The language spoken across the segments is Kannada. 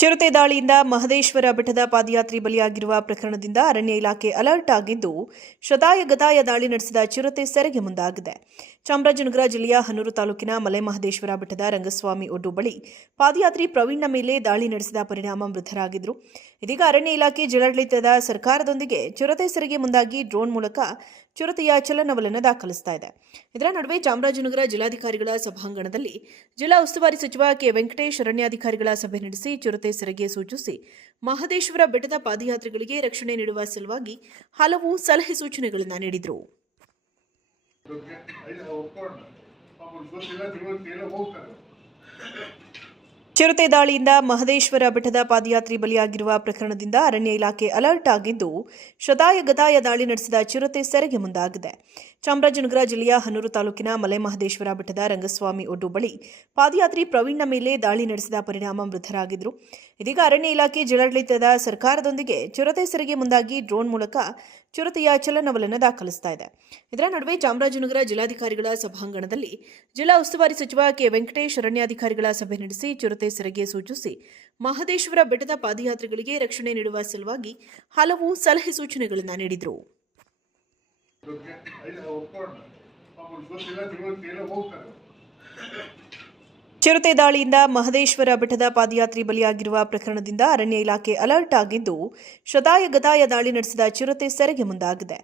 ಚಿರತೆ ದಾಳಿಯಿಂದ ಮಹದೇಶ್ವರ ಬೆಟ್ಟದ ಪಾದಯಾತ್ರಿ ಬಲಿಯಾಗಿರುವ ಪ್ರಕರಣದಿಂದ ಅರಣ್ಯ ಇಲಾಖೆ ಅಲರ್ಟ್ ಆಗಿದ್ದು, ಶತಾಯಗತಾಯ ದಾಳಿ ನಡೆಸಿದ ಚಿರತೆ ಸೆರೆಗೆ ಮುಂದಾಗಿದೆ. ಚಾಮರಾಜನಗರ ಜಿಲ್ಲೆಯ ಹನೂರು ತಾಲೂಕಿನ ಮಲೆಮಹದೇಶ್ವರ ಬೆಟ್ಟದ ರಂಗಸ್ವಾಮಿ ಒಡ್ಡು ಬಳಿ ಪಾದಯಾತ್ರಿ ಪ್ರವೀಣ್ನ ಮೇಲೆ ದಾಳಿ ನಡೆಸಿದ ಪರಿಣಾಮ ಮೃತರಾಗಿದ್ದರು. ಇದೀಗ ಅರಣ್ಯ ಇಲಾಖೆ ಜಿಲ್ಲಾಡಳಿತದ ಸರ್ಕಾರದೊಂದಿಗೆ ಚಿರತೆ ಸೆರೆಗೆ ಮುಂದಾಗಿ ಡ್ರೋನ್ ಮೂಲಕ ಚಿರತೆಯ ಚಲನವಲನ ದಾಖಲಿಸ್ತಾ ಇದೆ. ಇದರ ನಡುವೆ ಚಾಮರಾಜನಗರ ಜಿಲ್ಲಾಧಿಕಾರಿಗಳ ಸಭಾಂಗಣದಲ್ಲಿ ಜಿಲ್ಲಾ ಉಸ್ತುವಾರಿ ಸಚಿವ ಕೆ ವೆಂಕಟೇಶ್ ಅರಣ್ಯಾಧಿಕಾರಿಗಳ ಸಭೆ ನಡೆಸಿ ಚಿರತೆ ಸೆರೆಗೆ ಸೂಚಿಸಿ ಮಹದೇಶ್ವರ ಬೆಟ್ಟದ ಪಾದಯಾತ್ರಿಗಳಿಗೆ ರಕ್ಷಣೆ ನೀಡುವ ಸಲುವಾಗಿ ಹಲವು ಸಲಹೆ ಸೂಚನೆಗಳನ್ನು ನೀಡಿದರು. ಚಿರತೆ ದಾಳಿಯಿಂದ ಮಹದೇಶ್ವರ ಬೆಟ್ಟದ ಪಾದಯಾತ್ರಿ ಬಲಿಯಾಗಿರುವ ಪ್ರಕರಣದಿಂದ ಅರಣ್ಯ ಇಲಾಖೆ ಅಲರ್ಟ್ ಆಗಿದ್ದು, ಶತಾಯಗತಾಯ ದಾಳಿ ನಡೆಸಿದ ಚಿರತೆ ಸೆರೆಗೆ ಮುಂದಾಗಿದೆ. ಚಾಮರಾಜನಗರ ಜಿಲ್ಲೆಯ ಹನೂರು ತಾಲೂಕಿನ ಮಲೆಮಹದೇಶ್ವರ ಬೆಟ್ಟದ ರಂಗಸ್ವಾಮಿ ಒಡ್ಡು ಬಳಿ ಪಾದಯಾತ್ರಿ ಪ್ರವೀಣ್ನ ಮೇಲೆ ದಾಳಿ ನಡೆಸಿದ ಪರಿಣಾಮ ಮೃತರಾಗಿದ್ದರು. ಇದೀಗ ಅರಣ್ಯ ಇಲಾಖೆ ಜಿಲ್ಲಾಡಳಿತದ ಸರ್ಕಾರದೊಂದಿಗೆ ಚಿರತೆ ಸೆರೆಗೆ ಮುಂದಾಗಿ ಡ್ರೋನ್ ಮೂಲಕ ಚಿರತೆಯ ಚಲನವಲನ ದಾಖಲಿಸ್ತಾ ಇದೆ. ಇದರ ನಡುವೆ ಚಾಮರಾಜನಗರ ಜಿಲ್ಲಾಧಿಕಾರಿಗಳ ಸಭಾಂಗಣದಲ್ಲಿ ಜಿಲ್ಲಾ ಉಸ್ತುವಾರಿ ಸಚಿವ ಕೆ ವೆಂಕಟೇಶ್ ಅರಣ್ಯಾಧಿಕಾರಿಗಳ ಸಭೆ ನಡೆಸಿ ಚಿರತೆ ಸೆರೆಗೆ ಸೂಚಿಸಿ ಮಹದೇಶ್ವರ ಬೆಟ್ಟದ ಪಾದಯಾತ್ರಿಗಳಿಗೆ ರಕ್ಷಣೆ ನೀಡುವ ಸಲುವಾಗಿ ಹಲವು ಸಲಹೆ ಸೂಚನೆಗಳನ್ನು ನೀಡಿದರು. ಚಿರತೆ ದಾಳಿಯಿಂದ ಮಹದೇಶ್ವರ ಬೆಟ್ಟದ ಪಾದಯಾತ್ರಿ ಬಲಿಯಾಗಿರುವ ಪ್ರಕರಣದಿಂದ ಅರಣ್ಯ ಇಲಾಖೆ ಅಲರ್ಟ್ ಆಗಿದ್ದು, ಶತಾಯಗತಾಯ ದಾಳಿ ನಡೆಸಿದ ಚಿರತೆ ಸೆರೆಗೆ ಮುಂದಾಗಿದೆ.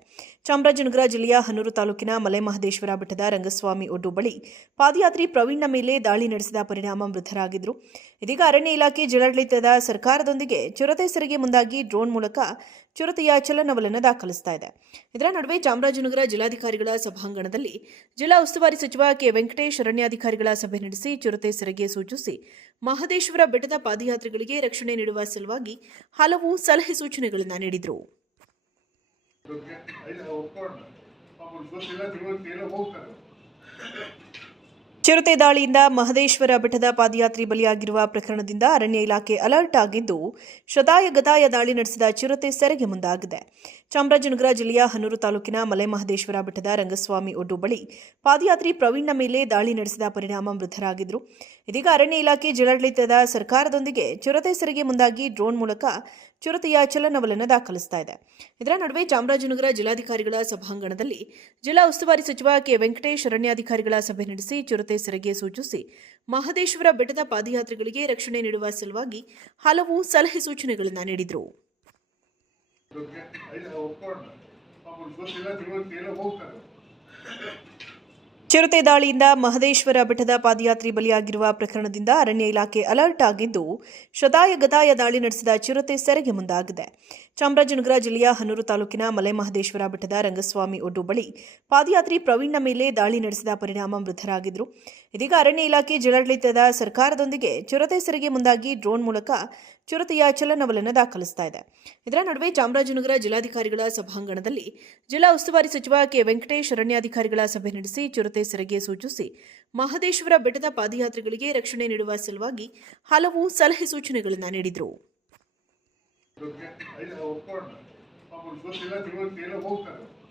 ಚಾಮರಾಜನಗರ ಜಿಲ್ಲೆಯ ಹನೂರು ತಾಲೂಕಿನ ಮಲೆಮಹದೇಶ್ವರ ಬೆಟ್ಟದ ರಂಗಸ್ವಾಮಿ ಒಡ್ಡು ಬಳಿ ಪಾದಯಾತ್ರಿ ಪ್ರವೀಣ್ನ ಮೇಲೆ ದಾಳಿ ನಡೆಸಿದ ಪರಿಣಾಮ ಮೃತರಾಗಿದ್ದರು. ಇದೀಗ ಅರಣ್ಯ ಇಲಾಖೆ ಜಿಲ್ಲಾಡಳಿತದ ಸರ್ಕಾರದೊಂದಿಗೆ ಚಿರತೆ ಸೆರೆಗೆ ಮುಂದಾಗಿ ಡ್ರೋನ್ ಮೂಲಕ ಚಿರತೆಯ ಚಲನವಲನ ದಾಖಲಿಸ್ತಾ ಇದೆ. ಇದರ ನಡುವೆ ಚಾಮರಾಜನಗರ ಜಿಲ್ಲಾಧಿಕಾರಿಗಳ ಸಭಾಂಗಣದಲ್ಲಿ ಜಿಲ್ಲಾ ಉಸ್ತುವಾರಿ ಸಚಿವ ಕೆ ವೆಂಕಟೇಶ್ ಅರಣ್ಯಾಧಿಕಾರಿಗಳ ಸಭೆ ನಡೆಸಿ ಚಿರತೆ ಸೆರೆಗೆ ಸೂಚಿಸಿ ಮಹದೇಶ್ವರ ಬೆಟ್ಟದ ಪಾದಯಾತ್ರಿಗಳಿಗೆ ರಕ್ಷಣೆ ನೀಡುವ ಸಲುವಾಗಿ ಹಲವು ಸಲಹೆ ಸೂಚನೆಗಳನ್ನು ನೀಡಿದರು. ಚಿರತೆ ದಾಳಿಯಿಂದ ಮಹದೇಶ್ವರ ಬೆಟ್ಟದ ಪಾದಯಾತ್ರಿ ಬಲಿಯಾಗಿರುವ ಪ್ರಕರಣದಿಂದ ಅರಣ್ಯ ಇಲಾಖೆ ಅಲರ್ಟ್ ಆಗಿದ್ದು, ಶತಾಯಗತಾಯ ದಾಳಿ ನಡೆಸಿದ ಚಿರತೆ ಸೆರೆಗೆ ಮುಂದಾಗಿದೆ. ಚಾಮರಾಜನಗರ ಜಿಲ್ಲೆಯ ಹನೂರು ತಾಲೂಕಿನ ಮಲೆಮಹದೇಶ್ವರ ಬೆಟ್ಟದ ರಂಗಸ್ವಾಮಿ ಒಡ್ಡು ಬಳಿ ಪಾದಯಾತ್ರಿ ಪ್ರವೀಣ್ನ ಮೇಲೆ ದಾಳಿ ನಡೆಸಿದ ಪರಿಣಾಮ ಮೃತರಾಗಿದ್ದರು. ಇದೀಗ ಅರಣ್ಯ ಇಲಾಖೆ ಜಿಲ್ಲಾಡಳಿತದ ಸರ್ಕಾರದೊಂದಿಗೆ ಚಿರತೆ ಸೆರೆಗೆ ಮುಂದಾಗಿ ಡ್ರೋನ್ ಮೂಲಕ ಚಿರತೆಯ ಚಲನವಲನ ದಾಖಲಿಸ್ತಾ ಇದೆ. ಇದರ ನಡುವೆ ಚಾಮರಾಜನಗರ ಜಿಲ್ಲಾಧಿಕಾರಿಗಳ ಸಭಾಂಗಣದಲ್ಲಿ ಜಿಲ್ಲಾ ಉಸ್ತುವಾರಿ ಸಚಿವ ಕೆ ವೆಂಕಟೇಶ್ ಅರಣ್ಯಾಧಿಕಾರಿಗಳ ಸಭೆ ನಡೆಸಿ ಚಿರತೆ ಸೆರೆಗೆ ಸೂಚಿಸಿ ಮಹದೇಶ್ವರ ಬೆಟ್ಟದ ಪಾದಯಾತ್ರಿಗಳಿಗೆ ರಕ್ಷಣೆ ನೀಡುವ ಸಲುವಾಗಿ ಹಲವು ಸಲಹೆ ಸೂಚನೆಗಳನ್ನು ನೀಡಿದರು. ಚಿರತೆ ದಾಳಿಯಿಂದ ಮಹದೇಶ್ವರ ಬೆಟ್ಟದ ಪಾದಯಾತ್ರಿ ಬಲಿಯಾಗಿರುವ ಪ್ರಕರಣದಿಂದ ಅರಣ್ಯ ಇಲಾಖೆ ಅಲರ್ಟ್ ಆಗಿದ್ದು, ಶತಾಯಗತಾಯ ದಾಳಿ ನಡೆಸಿದ ಚಿರತೆ ಸೆರೆಗೆ ಮುಂದಾಗಿದೆ. ಚಾಮರಾಜನಗರ ಜಿಲ್ಲೆಯ ಹನೂರು ತಾಲೂಕಿನ ಮಲೆಮಹದೇಶ್ವರ ಬೆಟ್ಟದ ರಂಗಸ್ವಾಮಿ ಒಡ್ಡು ಬಳಿ ಪಾದಯಾತ್ರಿ ಪ್ರವೀಣ್ನ ಮೇಲೆ ದಾಳಿ ನಡೆಸಿದ ಪರಿಣಾಮ ಮೃತರಾಗಿದ್ದರು. ಇದೀಗ ಅರಣ್ಯ ಇಲಾಖೆ ಜಿಲ್ಲಾಡಳಿತದ ಸರ್ಕಾರದೊಂದಿಗೆ ಚಿರತೆ ಸೆರೆಗೆ ಮುಂದಾಗಿ ಡ್ರೋನ್ ಮೂಲಕ ಚಿರತೆಯ ಚಲನವಲನ ದಾಖಲಿಸ್ತಾ ಇದೆ. ಇದರ ನಡುವೆ ಚಾಮರಾಜನಗರ ಜಿಲ್ಲಾಧಿಕಾರಿಗಳ ಸಭಾಂಗಣದಲ್ಲಿ ಜಿಲ್ಲಾ ಉಸ್ತುವಾರಿ ಸಚಿವ ಕೆ ವೆಂಕಟೇಶ್ ಅರಣ್ಯಾಧಿಕಾರಿಗಳ ಸಭೆ ನಡೆಸಿ ಚಿರತೆ ಸೆರೆಗೆ ಸೂಚಿಸಿ ಮಹದೇಶ್ವರ ಬೆಟ್ಟದ ಪಾದಯಾತ್ರಿಗಳಿಗೆ ರಕ್ಷಣೆ ನೀಡುವ ಸಲುವಾಗಿ ಹಲವು ಸಲಹೆ ಸೂಚನೆಗಳನ್ನು ನೀಡಿದರು. Okay, I